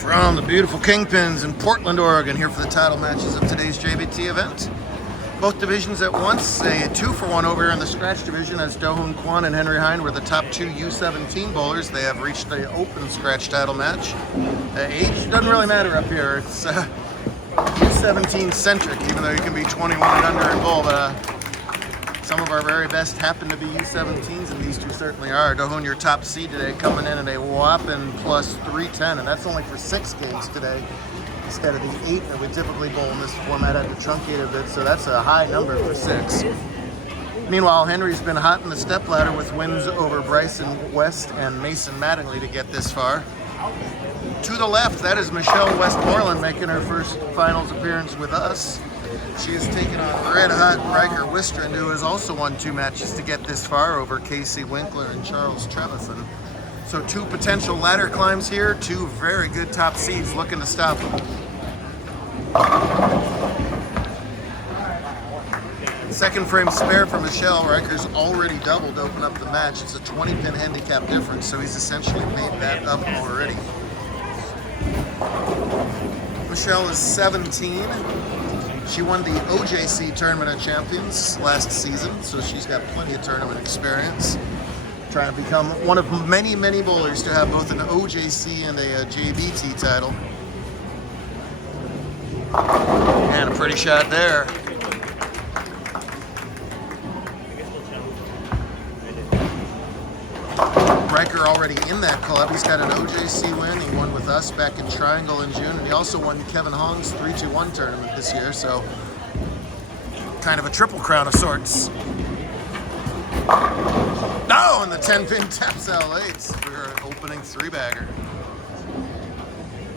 From the beautiful Kingpins in Portland, Oregon, here for the title matches of today's JBT event. Both divisions at once, a 2-for-1 over here in the scratch division, as Do-Hoon Kwon and Henry Hein were the top two U17 bowlers. They have reached the open scratch title match. Age doesn't really matter up here. It's U17 centric, even though you can be 21 and under in bowl, but some of our very best happen to be U17s, and these two certainly are. Do-Hoon, your top seed today, coming in at a whopping plus 310, and that's only for 6 games today, instead of the 8 that we typically bowl in this format. Had to truncate a bit, so that's a high number for 6. Meanwhile, Henry's been hot in the stepladder with wins over Bryson West and Mason Mattingly to get this far. To the left, that is Michelle Westmoreland making her first finals appearance with us. She has taken on red-hot Riker Wistrand, who has also won 2 matches to get this far over Casey Winkler and Charles Trevathan. So 2 potential ladder climbs here, 2 very good top seeds looking to stop them. Second frame spare for Michelle. Riker's already doubled to open up the match. It's a 20-pin handicap difference, so he's essentially made that up already. Michelle is 17. She won the OJC Tournament of Champions last season, so she's got plenty of tournament experience. Trying to become one of many, many bowlers to have both an OJC and a JBT title. And a pretty shot there. Riker already in that club. He's got an OJC win. He won with us back in Triangle in June, and he also won Kevin Hong's 3-2-1 tournament this year, so kind of a triple crown of sorts. Oh, and the 10-pin taps L8 for her opening 3-bagger.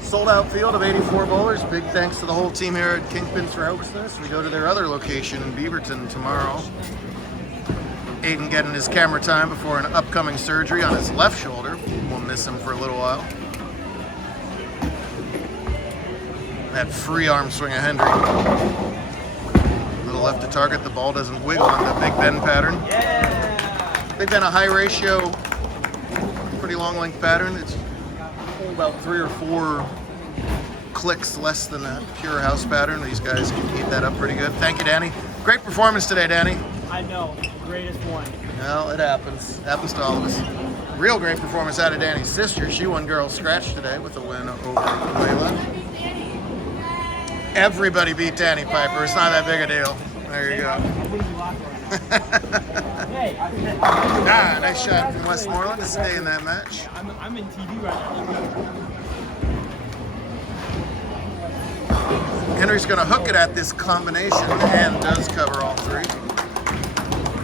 Sold out field of 84 bowlers. Big thanks to the whole team here at Kingpins for hosting us. We go to their other location in Beaverton tomorrow. Aiden getting his camera time before an upcoming surgery on his left shoulder. We'll miss him for a little while. That free arm swing of Hendry. A little left to target. The ball doesn't wiggle on the Big Ben pattern. Big Ben, a high ratio, pretty long length pattern. It's about 3 or 4 clicks less than a pure house pattern. These guys can eat that up pretty good. Thank you, Danny. Great performance today, Danny. I know, greatest one. Well, it happens. Happens to all of us. Real great performance out of Danny's sister. She won girls scratch today with a win over Layla. Everybody beat Danny Piper. It's not that big a deal. There you go. Nice shot from Westmoreland to stay in that match. I'm in TD right now. Henry's going to hook it at this combination and does cover all 3.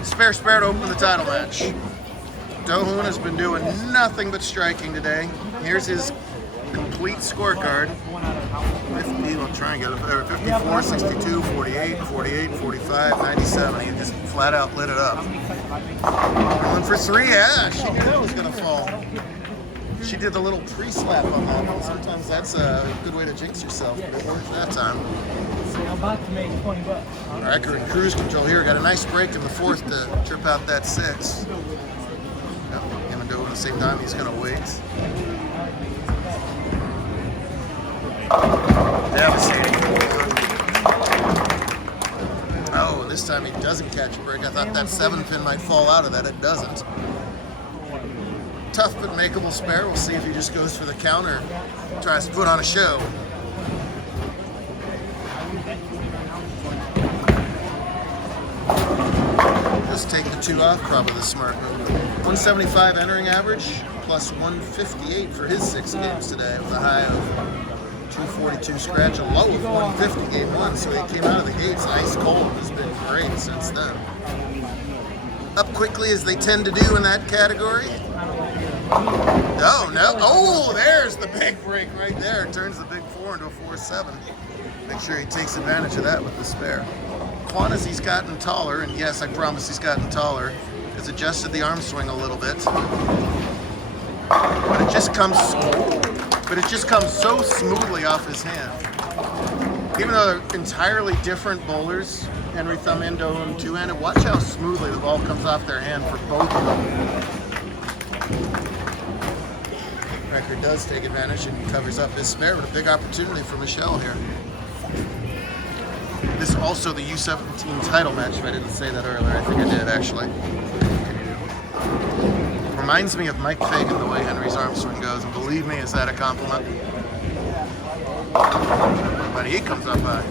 Spare to open the title match. Do-Hoon has been doing nothing but striking today. Here's his complete scorecard. 50, we'll try and get it there. 54, 62, 48, 48, 45, 97. He just flat out lit it up. 1 for 3, yeah, she knew that was going to fall. She did the little pre-slap on that one. Sometimes that's a good way to jinx yourself, but it worked that time. I'm about to make $20. Riker in cruise control here. Got a nice break in the 4th to trip out that 6. Yep, him and Do at the same time. He's going to wait. Devastating. Oh, this time he doesn't catch a break. I thought that 7-pin might fall out of that. It doesn't. Tough but makeable spare. We'll see if he just goes for the counter. Tries to put on a show. Just take the 2 off, probably the smart move. 175 entering average, plus 158 for his 6 games today, with a high of 242 scratch, a low of 150 game 1, so he came out of the gates ice cold and has been great since then. Up quickly as they tend to do in that category. Oh, no. Oh, there's the big break right there. Turns the big 4 into a 4-7. Make sure he takes advantage of that with the spare. Kwon, as he's gotten taller, and yes, I promise he's gotten taller, has adjusted the arm swing a little bit. But it just comes so smoothly off his hand. Even though they're entirely different bowlers, Henry thumb in, Do-Hoon two-handed, watch how smoothly the ball comes off their hand for both of them. Riker does take advantage and covers up his spare, but a big opportunity for Michelle here. This is also the U17 title match, if I didn't say that earlier. I think I did, actually. Reminds me of Mike Fagan, the way Henry's arm swing goes, and believe me, is that a compliment? But he comes up high.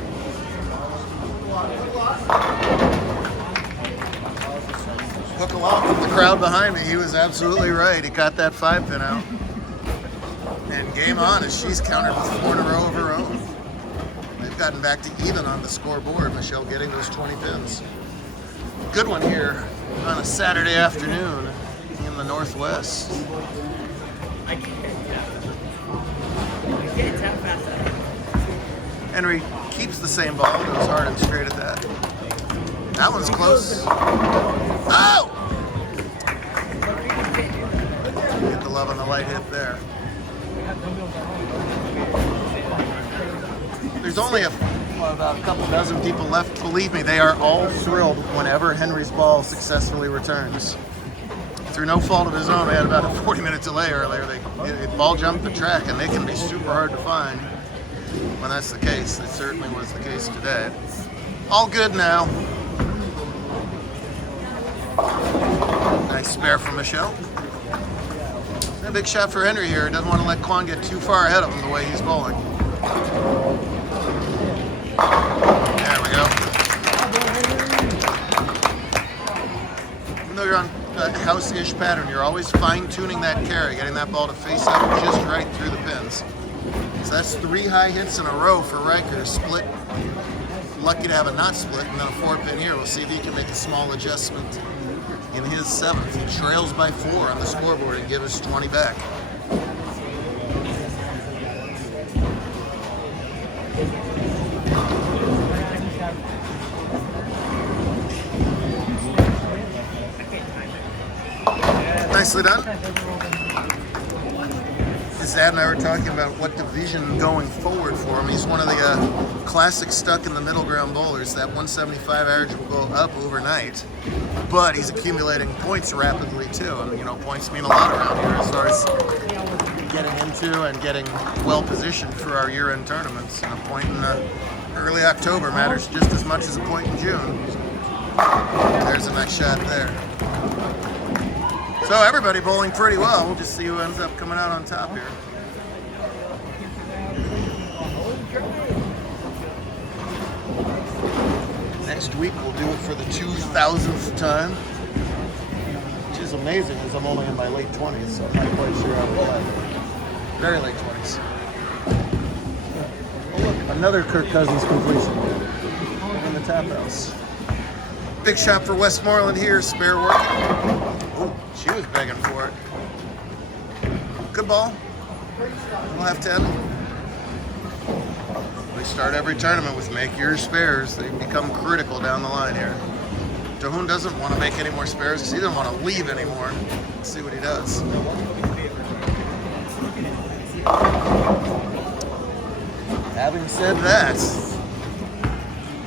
Hook along with the crowd behind me. He was absolutely right. He got that 5-pin out. And game on as she's countered with 4 in a row of her own. They've gotten back to even on the scoreboard. Michelle getting those 20 pins. Good one here on a Saturday afternoon in the Northwest. I can't tap fast enough. Henry keeps the same ball, goes hard and straight at that. That one's close. Oh! Get the love on the light hit there. There's only about a couple dozen people left. Believe me, they are all thrilled whenever Henry's ball successfully returns. Through no fault of his own, they had about a 40-minute delay earlier. They ball jumped the track, and they can be super hard to find when that's the case. It certainly was the case today. All good now. Nice spare from Michelle. A big shot for Henry here. Doesn't want to let Kwon get too far ahead of him the way he's bowling. There we go. Even though you're on a house-ish pattern, you're always fine-tuning that carry, getting that ball to face up just right through the pins. So that's 3 high hits in a row for Riker. Split. Lucky to have a not split, and then a 4-pin here. We'll see if he can make a small adjustment in his 7th. He trails by 4 on the scoreboard and give us 20 back. Nicely done. His dad and I were talking about what division going forward for him. He's one of the classic stuck in the middle ground bowlers. That 175 average will go up overnight, but he's accumulating points rapidly too. And you know, points mean a lot around here as far as getting into and getting well positioned for our year-end tournaments. And a point in early October matters just as much as a point in June. There's a nice shot there. So everybody bowling pretty well. We'll just see who ends up coming out on top here. Next week we'll do it for the 2000th time, which is amazing as I'm only in my late 20s, so I'm not quite sure how to play. Very late 20s. Oh look, another Kirk Cousins completion in the tap house. Big shot for Westmoreland here, spare working. Oh, she was begging for it. Good ball. We'll have 10. We start every tournament with make your spares. They become critical down the line here. Dohoon doesn't want to make any more spares because he doesn't want to leave anymore. Let's see what he does. Having said that,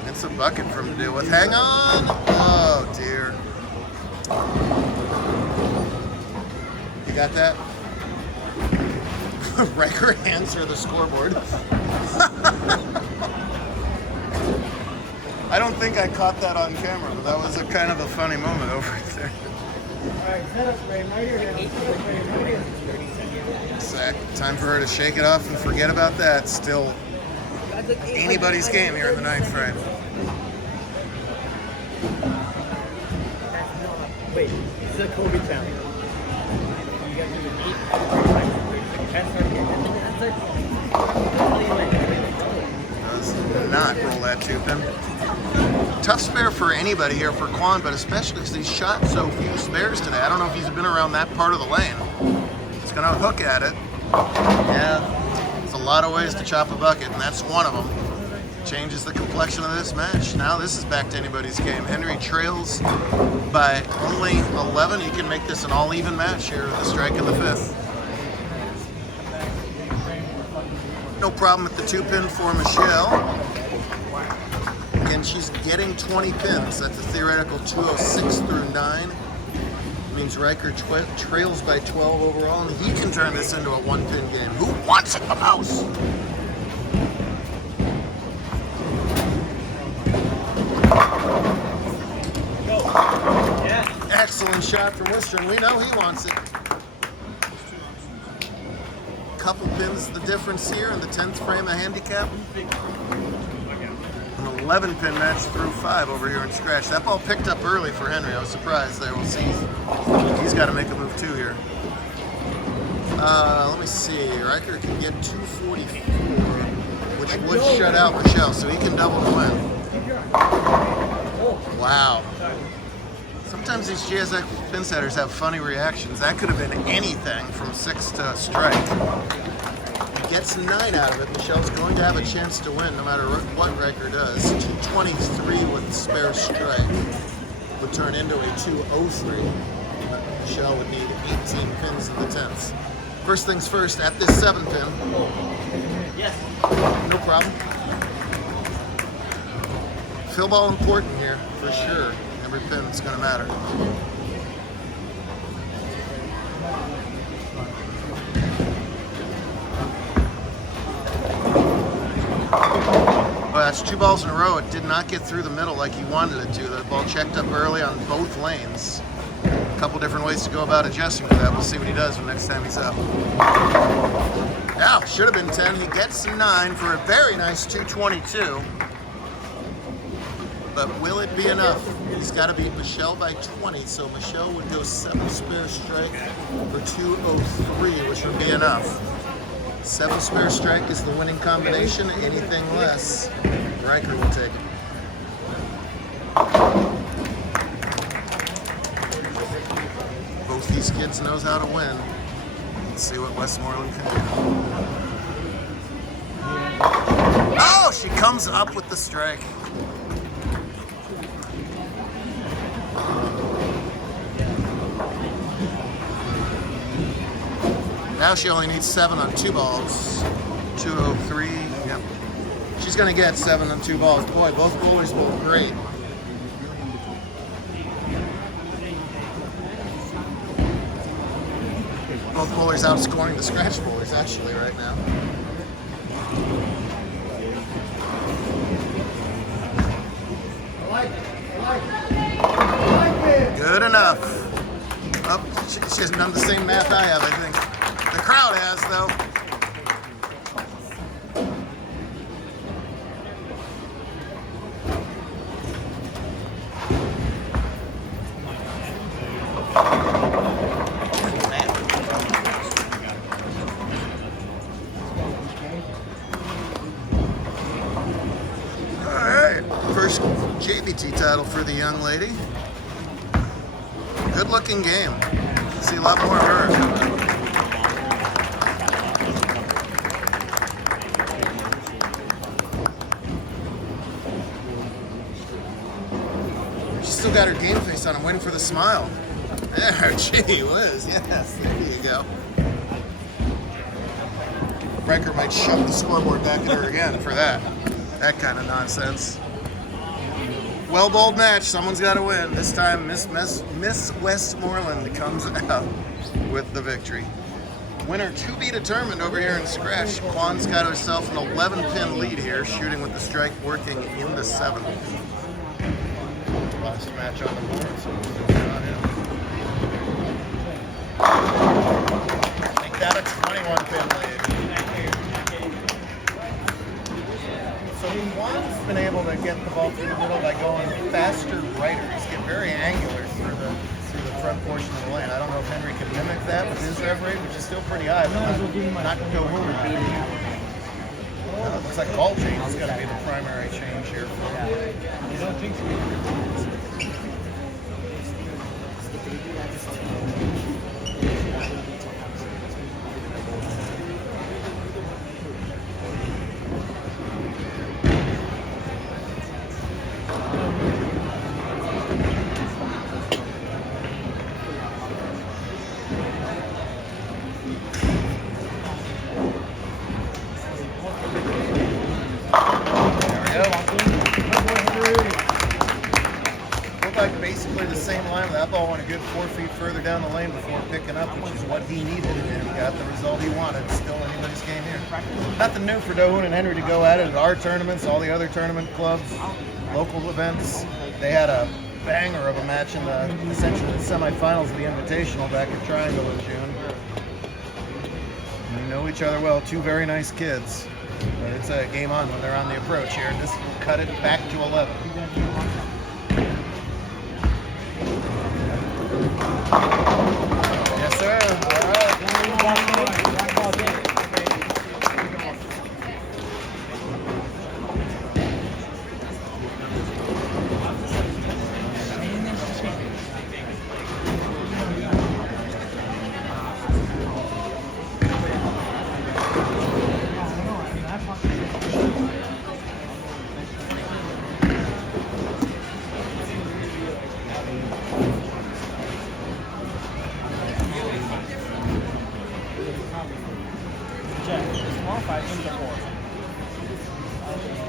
it's a bucket for him to deal with. Hang on! Oh dear. You got that? Riker hands her the scoreboard. I don't think I caught that on camera, but that was a kind of a funny moment over there. Exactly. Time for her to shake it off and forget about that. Still anybody's game here in the 9th frame. Wait, this is a Kobe challenge. You got to do Does not roll that 2-pin. Tough spare for anybody here for Kwon, but especially because he's shot so few spares today. I don't know if he's been around that part of the lane. He's going to hook at it. Yeah, it's a lot of ways to chop a bucket, and that's one of them. Changes the complexion of this match. Now this is back to anybody's game. Henry trails by only 11. You can make this an all-even match here with the strike in the 5th. No problem with the 2-pin for Michelle. Again, she's getting 20 pins. That's a theoretical 206 through 9. Means Riker trails by 12 overall, and he can turn this into a one-pin game. Who wants it the most? Excellent shot from Worcester, and we know he wants it. Couple pins the difference here in the 10th frame of Handicap. An 11-pin match through 5 over here in Scratch. That ball picked up early for Henry. I was surprised there. We'll see. He's got to make a move too here. Let me see. Riker can get 244, which would shut out Michelle, so he can double the win. Wow. Sometimes these GSX pin setters have funny reactions. That could have been anything from 6 to strike. He gets 9 out of it. Michelle's going to have a chance to win no matter what Riker does. 223 with spare strike would turn into a 203. Michelle would need 18 pins in the 10th. First things first, at this 7 pin. Yes. No problem. Fill ball important here, for sure. Every pin is going to matter. Well, that's 2 balls in a row. It did not get through the middle like he wanted it to. The ball checked up early on both lanes. A couple different ways to go about adjusting to that. We'll see what he does when next time he's up. Yeah, should have been 10. He gets 9 for a very nice 222. But will it be enough? He's got to beat Michelle by 20, so Michelle would go 7 spare strike for 203, which would be enough. 7 spare strike is the winning combination. Anything less, Riker will take it. Both these kids knows how to win. Let's see what Westmoreland can do. Oh, she comes up with the strike. Now she only needs 7 on 2 balls. 203, yep. She's gonna get 7 on 2 balls. Boy, both bowlers bowl great. Both bowlers outscoring the scratch bowlers actually right now. Good enough. Oh, she hasn't done the same math I have, I think. The crowd has, though. All right, first JBT title for the young lady. Good looking game. See a lot more of her. She's still got her game face on. I'm waiting for the smile. There, gee whiz. Yes, there you go. Riker might shove the scoreboard back at her again for that. That kind of nonsense. Well bowled match. Someone's got to win. This time, Miss Westmoreland comes out with the victory. Winner to be determined over here in Scratch. Kwan's got herself an 11-pin lead here, shooting with the strike working in the 7th. Last match on the board, so we'll do it on him. Make that a 21-pin lead. So Kwan's been able to get the ball through the middle by going faster righter. He's getting very angular through the front portion of the lane. I don't know if Henry can mimic that with his rev rate, which is still pretty high, but not go home. It looks like ball change is going to be the primary change here. You don't think so? Looked like basically the same line. That ball went a good 4 feet further down the lane before picking up, which is what he needed, and he got the result he wanted. Still anybody's game here. Nothing new for Dohoon and Henry to go at it at our tournaments, all the other tournament clubs, local events. They had a banger of a match in essentially the semifinals of the Invitational back at Triangle in June. We know each other well. Two very nice kids. But it's a game on when they're on the approach here. This will cut it back to 11. Yes, sir. All right.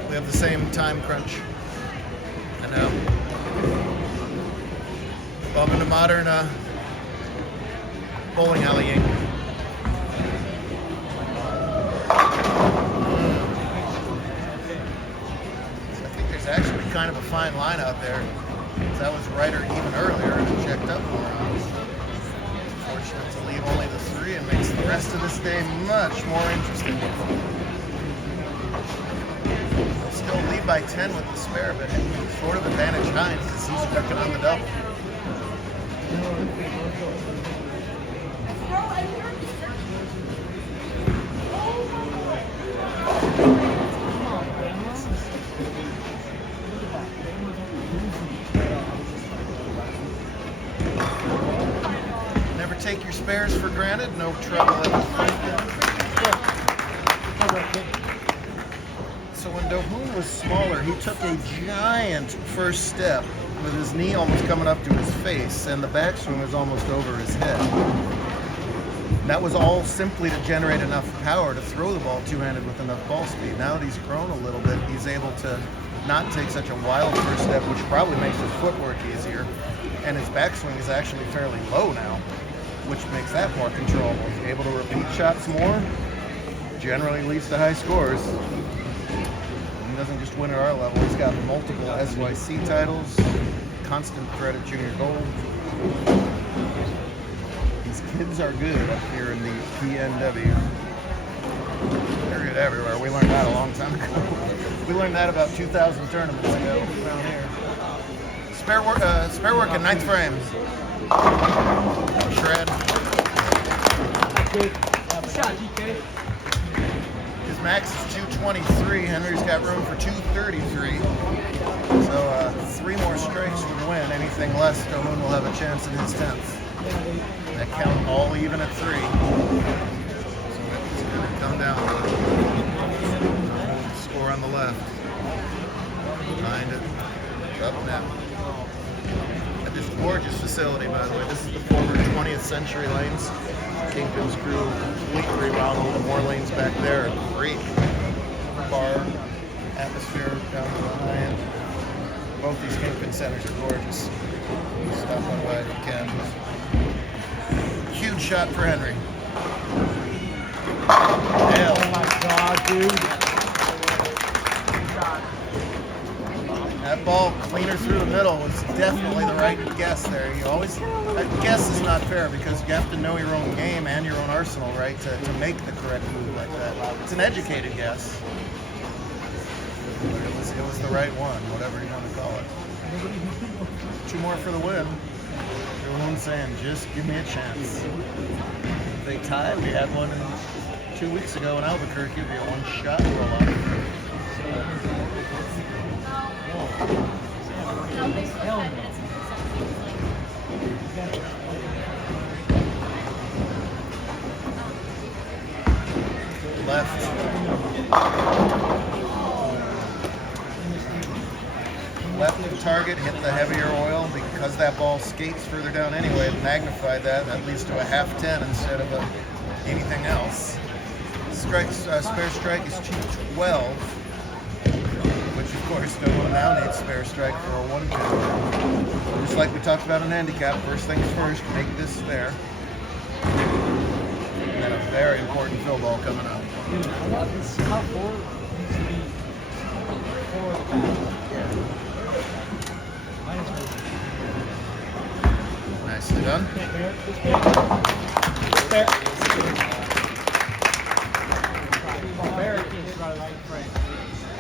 We have the same time crunch. I know. Welcome to modern bowling alley game. So I think there's actually kind of a fine line out there. That was right or even earlier and it checked up more. Fortunate to leave only the 3 and makes the rest of this day much more interesting. Still lead by 10 with the spare, but sort of advantage Hines because he's working on the double. Never take your spares for granted, no trouble at the front end. So when Dohoon was smaller, he took a giant first step with his knee almost coming up to his face and the backswing was almost over his head. That was all simply to generate enough power to throw the ball two-handed with enough ball speed. Now that he's grown a little bit, he's able to not take such a wild first step, which probably makes his footwork easier. And his backswing is actually fairly low now, which makes that more controllable. He's able to repeat shots more, generally leads to high scores. He doesn't just win at our level, he's got multiple SYC titles, constant threat at junior gold. These kids are good up here in the PNW. They're good everywhere. We learned that a long time ago. We learned that about 2,000 tournaments ago around here. Spare work in 9th frame. Shred. Shot, GK. His max is 223. Henry's got room for 233. So 3 more strikes would win. Anything less, Dohoon will have a chance in his 10th. That count all even at 3. So it's going to come down to score on the left. Behind it. Up net. At this gorgeous facility, by the way. This is the former 20th Century Lanes. Kingpins crew completely remodeled. More lanes back there. Great bar atmosphere down to the high end. Both these Kingpin centers are gorgeous. Stop on by if you can. Huge shot for Henry. Hell. Oh my God, dude. That ball cleaner through the middle was definitely the right guess there. You always, that guess is not fair because you have to know your own game and your own arsenal, right, to make the correct move like that. It's an educated guess. But it was the right one, whatever you want to call it. 2 more for the win. Everyone's saying, just give me a chance. If they tied, we had one 2 weeks ago in Albuquerque. It'd be a 1-shot roll-up. Left. Left of target, hit the heavier oil. Because that ball skates further down anyway, it magnified that. That leads to a half 10 instead of anything else. Spare strike is 212, which if of course, Dolan now needs spare strike for a 1 pin. Just like we talked about in Handicap, first things first, make this there. And then a very important fill ball coming up. Dude, I want this top 4 needs to be 4 of the back. Minus 1. Nicely done.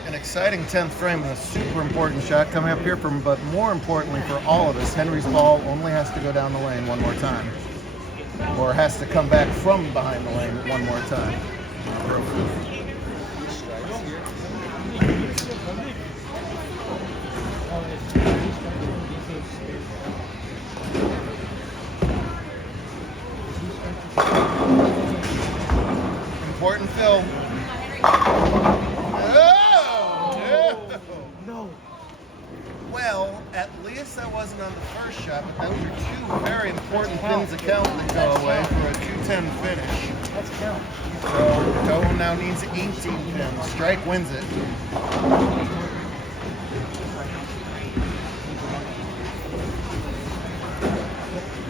An exciting 10th frame and a super important shot coming up here from, but more importantly for all of us, Henry's ball only has to go down the lane one more time. Or has to come back from behind the lane one more time. Important fill. No. Well, at least that wasn't on the first shot, but those are 2 very important pins that count that go away for a 210 finish. Let's count. So Dolan now needs 18 pins. Strike wins it.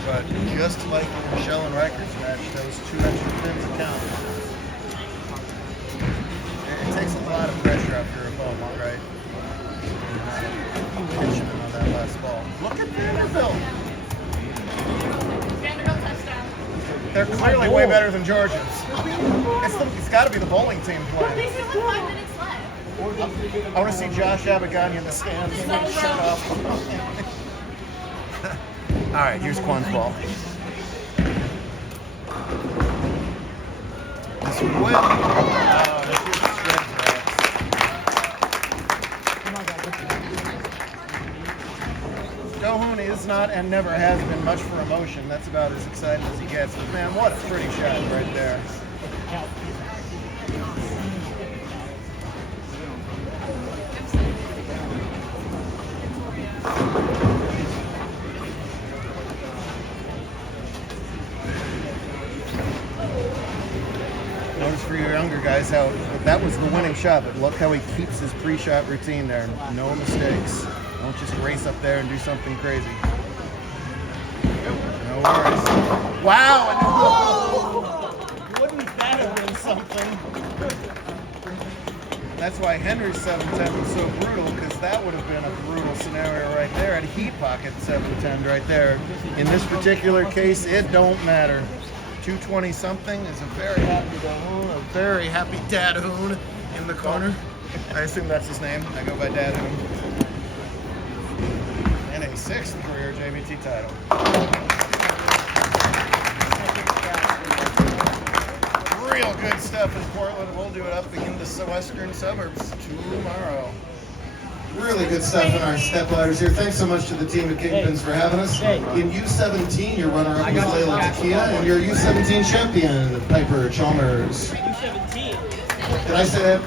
But just like Michelle and Riker's match, those 2 extra pins count. It takes a lot of pressure off your opponent, right? Pitching on that last ball. Look at Vanderbilt. They're clearly way better than Georgians. It's got to be the bowling team playing. They still have 5 minutes left. I want to see Josh Abagani in the stands with his shirt off. All right, here's Quan's ball. This would win. Oh, this is shreds rats. Dolan is not and never has been much for emotion. That's about as excited as he gets. But man, what a pretty shot right there. Notice for your younger guys how that was the winning shot, but look how he keeps his pre-shot routine there. No mistakes. Don't just race up there and do something crazy. No worries. Wow! Wouldn't that have been something? That's why Henry's 710 was so brutal, because that would have been a brutal scenario right there. And he pocketed 710 right there. In this particular case, it don't matter. 220 something is a very happy Dahoon, a very happy Dadoon in the corner. I assume that's his name. I go by Dadoon. And a 6th career JBT title. Real good stuff in Portland. We'll do it up in the western suburbs tomorrow. Really good stuff in our step ladders here. Thanks so much to the team at Kingpins for having us. In U17, your runner-up was Layla Takia, and your U17 champion, Piper Chalmers. U17. Did I say that?